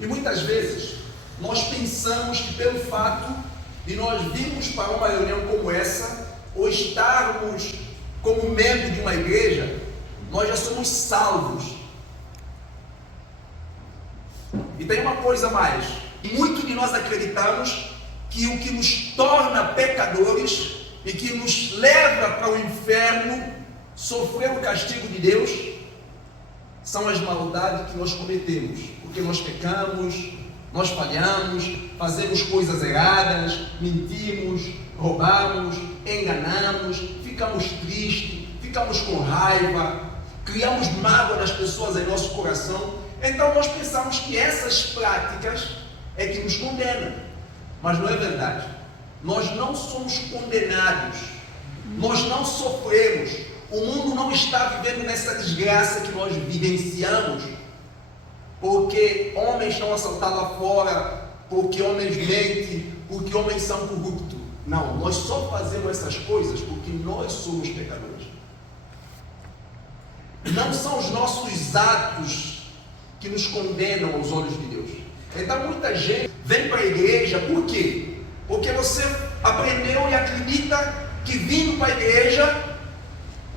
E muitas vezes nós pensamos que pelo fato de nós virmos para uma reunião como essa, ou estarmos como membro de uma igreja, nós já somos salvos. E tem uma coisa mais, muitos de nós acreditamos que o que nos torna pecadores e que nos leva para o inferno, sofrer o castigo de Deus, são as maldades que nós cometemos, porque nós pecamos, nós falhamos, fazemos coisas erradas, mentimos, roubamos, enganamos, ficamos tristes, ficamos com raiva, criamos mágoa das pessoas em nosso coração. Então nós pensamos que essas práticas é que nos condenam, mas não é verdade. Nós não somos condenados, nós não sofremos. O mundo não está vivendo nessa desgraça que nós vivenciamos, porque homens estão assaltados lá fora, porque homens mentem, porque homens são corruptos. Não, nós só fazemos essas coisas porque nós somos pecadores. Não são os nossos atos que nos condenam aos olhos de Deus. Então muita gente vem para a igreja, por quê? Porque você aprendeu e acredita que vindo para a igreja,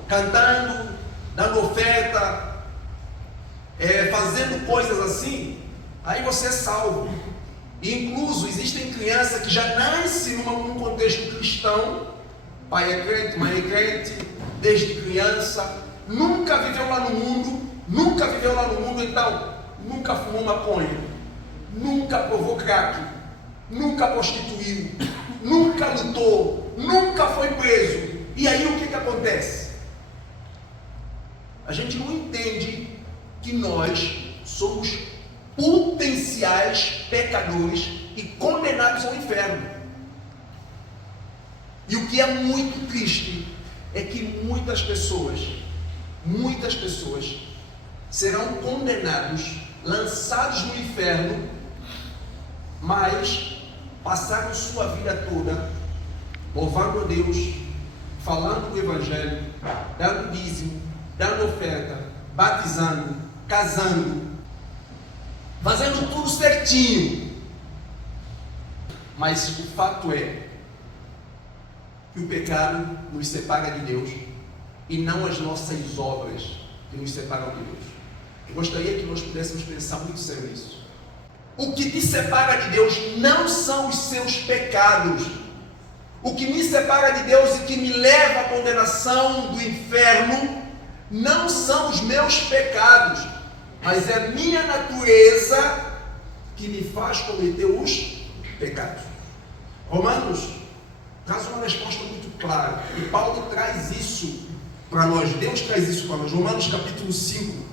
cantando, dando oferta, fazendo coisas assim, aí você é salvo. E incluso existem crianças que já nascem num contexto cristão, pai é crente, mãe é crente, desde criança, nunca viveu lá no mundo, então nunca fumou maconha, nunca provou crack, nunca prostituiu, nunca lutou, nunca foi preso. E aí o que acontece? A gente não entende que nós somos potenciais pecadores e condenados ao inferno. E o que é muito triste é que muitas pessoas serão condenados, lançados no inferno, mas passaram sua vida toda louvando a Deus, falando do Evangelho, dando dízimo, dando oferta, batizando, casando, fazendo tudo certinho. Mas o fato é que o pecado nos separa de Deus e não as nossas obras que nos separam de Deus. Eu gostaria que nós pudéssemos pensar muito sério nisso. O que te separa de Deus não são os seus pecados. O que me separa de Deus e que me leva à condenação do inferno não são os meus pecados, mas é a minha natureza que me faz cometer os pecados. Romanos traz uma resposta muito clara, e Paulo traz isso para nós, Deus traz isso para nós. Romanos capítulo 5,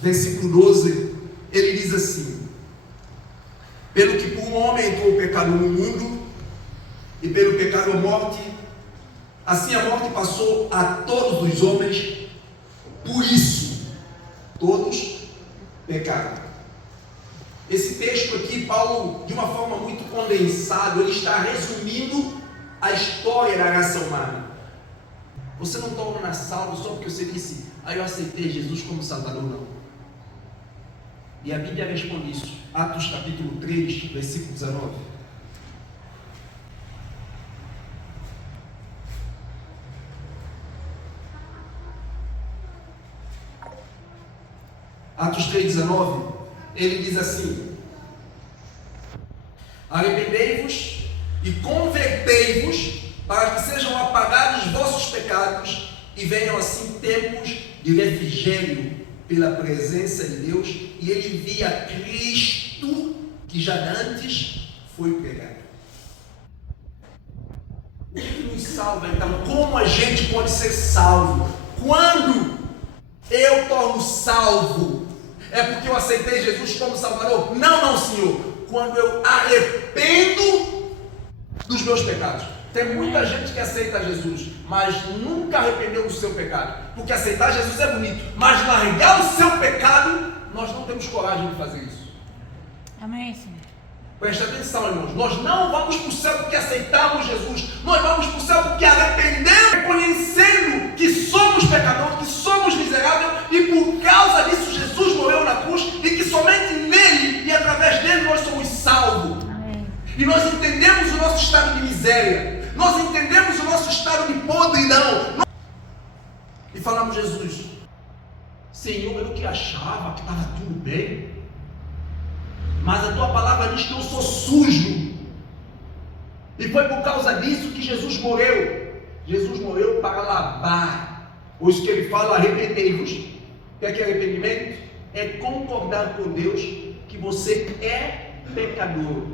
versículo 12, ele diz assim: pelo que por um homem entrou o pecado no mundo, e pelo pecado a morte, assim a morte passou a todos os homens, por isso todos pecaram. Esse texto aqui, Paulo, de uma forma muito condensada, ele está resumindo a história da raça humana. Você não torna salvo só porque você disse: eu aceitei Jesus como Salvador, não. E a Bíblia responde isso. Atos capítulo 3, versículo 19. Atos 3,19, ele diz assim: arrependei-vos e convertei-vos, para que sejam apagados os vossos pecados, e venham assim tempos de refrigério pela presença de Deus, e ele envia Cristo, que já antes foi pregado. O que nos salva então? Como a gente pode ser salvo? Quando eu torno salvo, é porque eu aceitei Jesus como Salvador? Não, Senhor. Quando eu arrependo dos meus pecados. Tem muita gente que aceita Jesus, mas nunca arrependeu do seu pecado. Porque aceitar Jesus é bonito, mas largar o seu pecado, nós não temos coragem de fazer isso. Amém, Senhor. Preste atenção, irmãos. Nós não vamos para o céu porque aceitamos Jesus. Nós vamos para o céu porque arrependemos, reconhecendo que somos pecadores, que somos miseráveis, e por causa disso Jesus morreu na cruz, e que somente nele e através dele miséria. Nós entendemos o nosso estado de podridão. E falamos, Jesus, Senhor, eu que achava que estava tudo bem, mas a tua palavra diz que eu sou sujo. E foi por causa disso que Jesus morreu. Jesus morreu para lavar. Por isso que ele fala, arrependei-vos. O que é arrependimento? É concordar com Deus que você é pecador.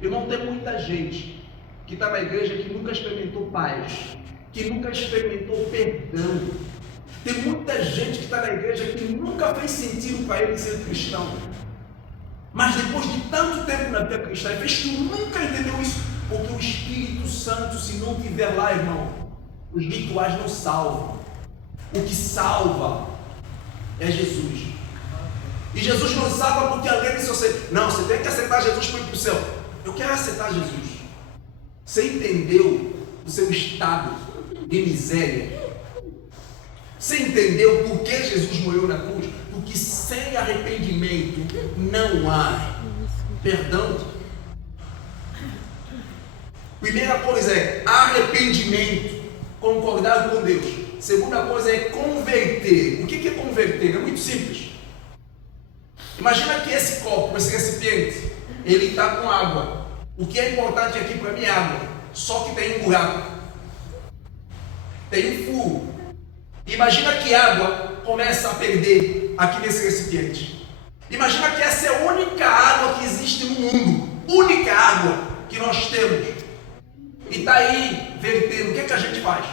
Irmão, tem muita gente que está na igreja que nunca experimentou paz, que nunca experimentou perdão. Tem muita gente que está na igreja que nunca fez sentido para ele ser cristão. Mas depois de tanto tempo na vida cristã, ele fez que nunca entendeu isso. Porque o Espírito Santo, se não estiver lá, irmão, os rituais não salvam. O que salva é Jesus. E Jesus não salva porque alguém disse a você, não, você tem que aceitar Jesus para ir para o céu. Eu quero aceitar Jesus. Você entendeu o seu estado de miséria? Você entendeu por que Jesus morreu na cruz? Porque sem arrependimento não há perdão. Primeira coisa é arrependimento, concordar com Deus. Segunda coisa é converter. O que é converter? É muito simples. Imagina que esse copo, esse recipiente, ele está com água. O que é importante aqui para mim é água. Só que tem um buraco. Tem um furo. Imagina que a água começa a perder aqui nesse recipiente. Imagina que essa é a única água que existe no mundo. Única água que nós temos. E está aí vertendo. O que é que a gente faz?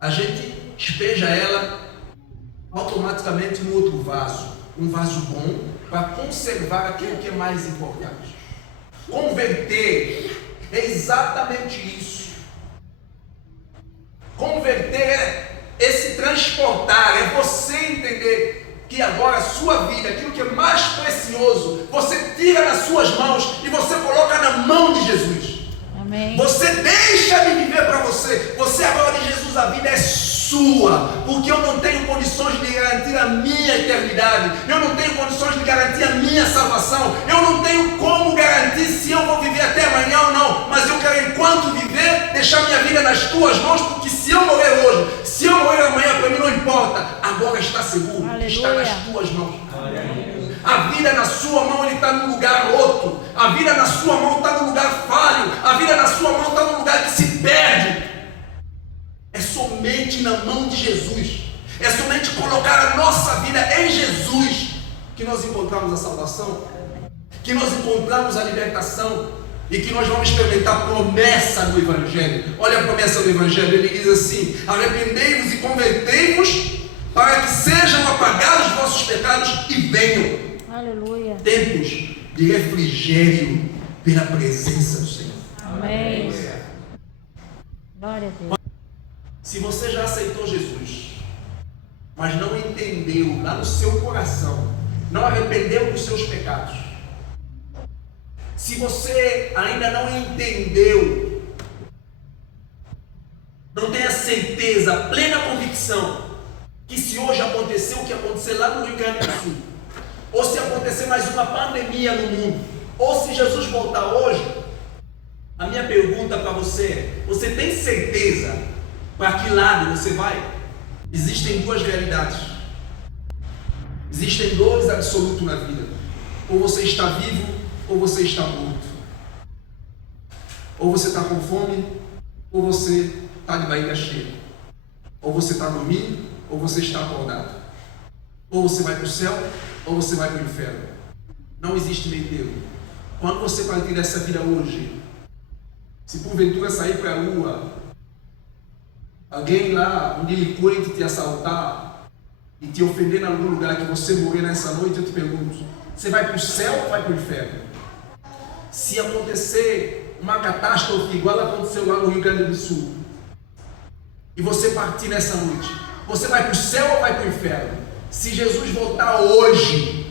A gente despeja ela automaticamente no outro vaso. Um vaso bom para conservar aquilo que é mais importante. Converter é exatamente isso. Converter é se transportar, é você entender que agora a sua vida, aquilo que é mais precioso, você tira das suas mãos e você coloca na mão de Jesus. Amém. Você deixa de viver para você. Você agora de Jesus, a vida é sua. Porque eu não tenho condições de garantir a minha eternidade. Eu não tenho condições de garantir a minha salvação. Eu não tenho como garantir se eu vou viver até amanhã ou não. Mas eu quero, enquanto viver, deixar minha vida nas tuas mãos. Porque se eu morrer hoje, se eu morrer amanhã, para mim não importa. Agora está seguro. Aleluia. Está nas tuas mãos. Aleluia. A vida na sua mão, ele está num lugar roto. A vida na sua mão está num lugar falho. A vida na sua mão está num lugar que se perde. É somente na mão de Jesus. É somente colocar a nossa vida em Jesus que nós encontramos a salvação, que nós encontramos a libertação e que nós vamos experimentar a promessa do Evangelho. Olha a promessa do Evangelho, ele diz assim: arrependei-vos e convertei-vos para que sejam apagados os vossos pecados e venham Aleluia. tempos de refrigério pela presença do Senhor. Amém. Glória a Deus. Se você já aceitou Jesus, mas não entendeu lá no seu coração, não arrependeu dos seus pecados, se você ainda não entendeu, não tem a certeza, a plena convicção que se hoje acontecer o que aconteceu lá no Rio Grande do Sul, ou se acontecer mais uma pandemia no mundo, ou se Jesus voltar hoje, a minha pergunta para você é: você tem certeza para que lado você vai? Existem duas realidades. Existem dois absolutos na vida. Ou você está vivo, ou você está morto. Ou você está com fome, ou você está de barriga cheia. Ou você está dormindo, ou você está acordado. Ou você vai para o céu, ou você vai para o inferno. Não existe meio termo. Quando você partir dessa vida hoje, se porventura sair para a rua, alguém lá, um delinquente te assaltar e te ofender em algum lugar que você morrer nessa noite, eu te pergunto: você vai para o céu ou vai para o inferno? Se acontecer uma catástrofe igual aconteceu lá no Rio Grande do Sul, e você partir nessa noite, você vai para o céu ou vai para o inferno? Se Jesus voltar hoje,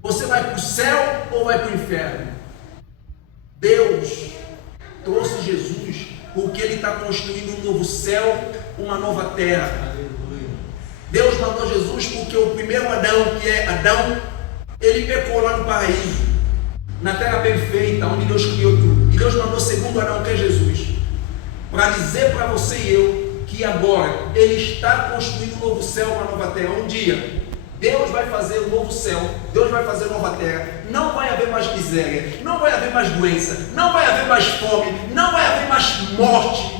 você vai para o céu ou vai para o inferno? Deus trouxe Jesus porque Ele está construindo um novo céu, uma nova terra. Deus mandou Jesus porque o primeiro Adão, que é Adão, ele pecou lá no paraíso, na terra perfeita, onde Deus criou tudo. E Deus mandou segundo Adão, que é Jesus, para dizer para você e eu que agora Ele está construindo um novo céu, uma nova terra. Um dia Deus vai fazer um novo céu, Deus vai fazer uma nova terra. Não vai haver mais miséria, não vai haver mais doença, não vai haver mais fome, não vai haver mais morte.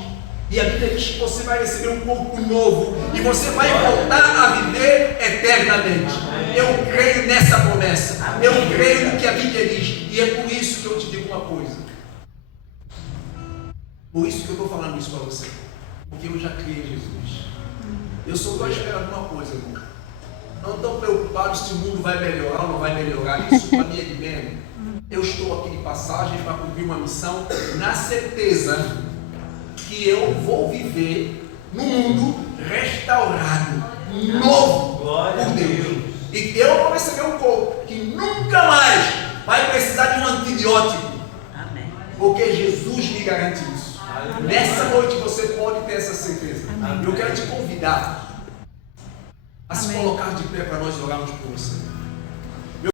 E a Bíblia diz que você vai receber um corpo novo e você vai voltar a viver eternamente. Eu creio nessa promessa, eu creio no que a Bíblia diz, e é por isso que eu te digo uma coisa. Por isso que eu estou falando isso para você, porque eu já criei em Jesus. Eu só estou esperando uma coisa, irmão. Não estou preocupado se o mundo vai melhorar ou não vai melhorar, isso para mim é de menos. Eu estou aqui de passagem para cumprir uma missão, na certeza que eu vou viver num mundo restaurado, novo por Deus. E que eu vou receber um corpo que nunca mais vai precisar de um antibiótico. Amém. Porque Jesus me garante isso. Amém. Nessa noite você pode ter essa certeza. Amém. Eu quero te convidar a se colocar de pé para nós orarmos por você.